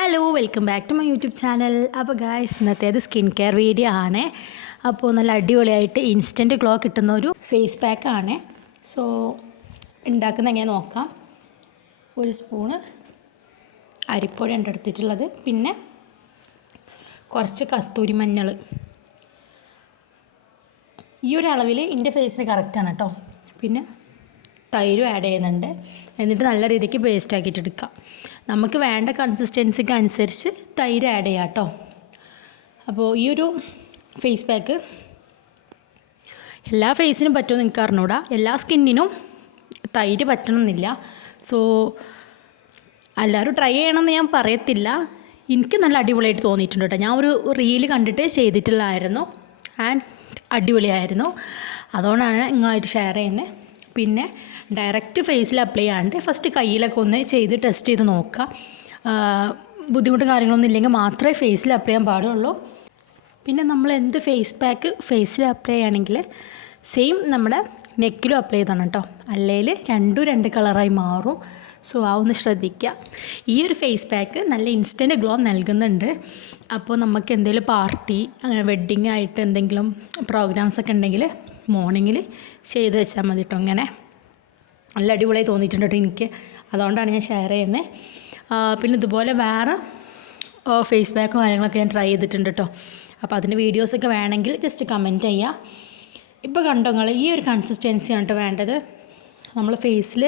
Hello welcome back to my YouTube channel. അപ്പോൾ guys ഇന്നത്തേത് skin care video ആണ്. അപ്പോൾ നല്ല അടിപൊളിയായിട്ട് ഇൻസ്റ്റൻറ്റ് ഗ്ലോ കിട്ടുന്ന ഒരു ഫേസ് പാക്കാണ്. സോ ഉണ്ടാക്കുന്ന എങ്ങനെ നോക്കാം. ഒരു സ്പൂണ് അരിപ്പൊടിയാണ് എടുത്തിട്ടുള്ളത്, പിന്നെ കുറച്ച് കസ്തൂരി മഞ്ഞൾ. ഈ ഒരു അളവിൽ എൻ്റെ ഫേസിന് കറക്റ്റാണ് കേട്ടോ. പിന്നെ തൈരും ആഡ് ചെയ്യുന്നുണ്ട്. എന്നിട്ട് നല്ല രീതിക്ക് പേസ്റ്റ് ആക്കിയിട്ട് എടുക്കാം. നമുക്ക് വേണ്ട കൺസിസ്റ്റൻസിക്ക് അനുസരിച്ച് തൈര് ആഡ് ചെയ്യാം കേട്ടോ. അപ്പോൾ ഈ ഒരു ഫേസ് പാക്ക് എല്ലാ ഫേസിനും പറ്റുമെന്ന് എനിക്ക് അറിഞ്ഞൂടാ, എല്ലാ സ്കിന്നിനും തൈര് പറ്റണമെന്നില്ല. സോ എല്ലാവരും ട്രൈ ചെയ്യണമെന്ന് ഞാൻ പറയത്തില്ല. എനിക്ക് നല്ല അടിപൊളിയായിട്ട് തോന്നിയിട്ടുണ്ട് കേട്ടോ. ഞാൻ ഒരു റീല് കണ്ടിട്ട് ചെയ്തിട്ടുള്ളായിരുന്നു ആൻഡ് അടിപൊളിയായിരുന്നു. അതുകൊണ്ടാണ് നിങ്ങളായിട്ട് ഷെയർ ചെയ്യുന്നത്. പിന്നെ ഡയറക്റ്റ് ഫേസിൽ അപ്ലൈ ചെയ്യാണ്ട് ഫസ്റ്റ് കയ്യിലൊക്കെ ഒന്ന് ചെയ്ത് ടെസ്റ്റ് ചെയ്ത് നോക്കുക. ബുദ്ധിമുട്ടും കാര്യങ്ങളൊന്നും ഇല്ലെങ്കിൽ മാത്രമേ ഫേസിൽ അപ്ലൈ ചെയ്യാൻ പാടുള്ളൂ. പിന്നെ നമ്മൾ എന്ത് ഫേസ് പാക്ക് ഫേസിൽ അപ്ലൈ ചെയ്യുകയാണെങ്കിൽ സെയിം നമ്മുടെ നെക്കിലും അപ്ലൈ ചെയ്താണ് കേട്ടോ. അല്ലെങ്കിൽ രണ്ട് കളറായി മാറും. സോ ആ ഒന്ന് ശ്രദ്ധിക്കുക. ഈ ഒരു ഫേസ് പാക്ക് നല്ല ഇൻസ്റ്റൻറ്റ് ഗ്ലോ നൽകുന്നുണ്ട്. അപ്പോൾ നമുക്ക് എന്തെങ്കിലും പാർട്ടി അങ്ങനെ വെഡ്ഡിങ് ആയിട്ട് എന്തെങ്കിലും പ്രോഗ്രാംസൊക്കെ ഉണ്ടെങ്കിൽ മോർണിംഗിൽ ചെയ്ത് വെച്ചാൽ മതി കേട്ടോ. അങ്ങനെ നല്ല അടിപൊളിയായി തോന്നിയിട്ടുണ്ട് കേട്ടോ എനിക്ക്. അതുകൊണ്ടാണ് ഞാൻ ഷെയർ ചെയ്യുന്നത്. പിന്നെ ഇതുപോലെ വേറെ ഫേസ് പാക്കും കാര്യങ്ങളൊക്കെ ഞാൻ ട്രൈ ചെയ്തിട്ടുണ്ട് കേട്ടോ. അപ്പോൾ അതിൻ്റെ വീഡിയോസൊക്കെ വേണമെങ്കിൽ ജസ്റ്റ് കമൻറ്റ് ചെയ്യുക. ഇപ്പോൾ കണ്ടോ നിങ്ങൾ, ഈ ഒരു കൺസിസ്റ്റൻസിയാണ് കേട്ടോ വേണ്ടത്. നമ്മൾ ഫേസിൽ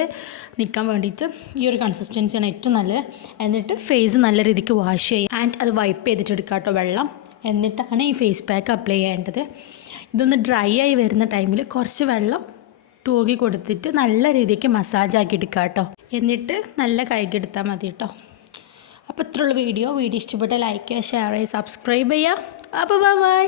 നിൽക്കാൻ വേണ്ടിയിട്ട് ഈ ഒരു കൺസിസ്റ്റൻസിയാണ് ഏറ്റവും നല്ലത്. എന്നിട്ട് ഫേസ് നല്ല രീതിക്ക് വാഷ് ചെയ്യുക ആൻഡ് അത് വൈപ്പ് ചെയ്തിട്ടെടുക്കുക കേട്ടോ വെള്ളം. എന്നിട്ടാണ് ഈ ഫേസ് പാക്ക് അപ്ലൈ ചെയ്യേണ്ടത്. ഇതൊന്ന് ഡ്രൈ ആയി വരുന്ന ടൈമിൽ കുറച്ച് വെള്ളം തൂകി കൊടുത്തിട്ട് നല്ല രീതിക്ക് മസാജ് ആക്കി എടുക്കുക കേട്ടോ. എന്നിട്ട് നല്ല കൈകെടുത്താൽ മതി കേട്ടോ. അപ്പോൾ ഇത്രയുള്ള വീഡിയോ ഇഷ്ടപ്പെട്ടാൽ ലൈക്ക് ചെയ്യുക, ഷെയർ ചെയ്യുക, സബ്സ്ക്രൈബ് ചെയ്യുക. അപ്പോൾ ബൈ.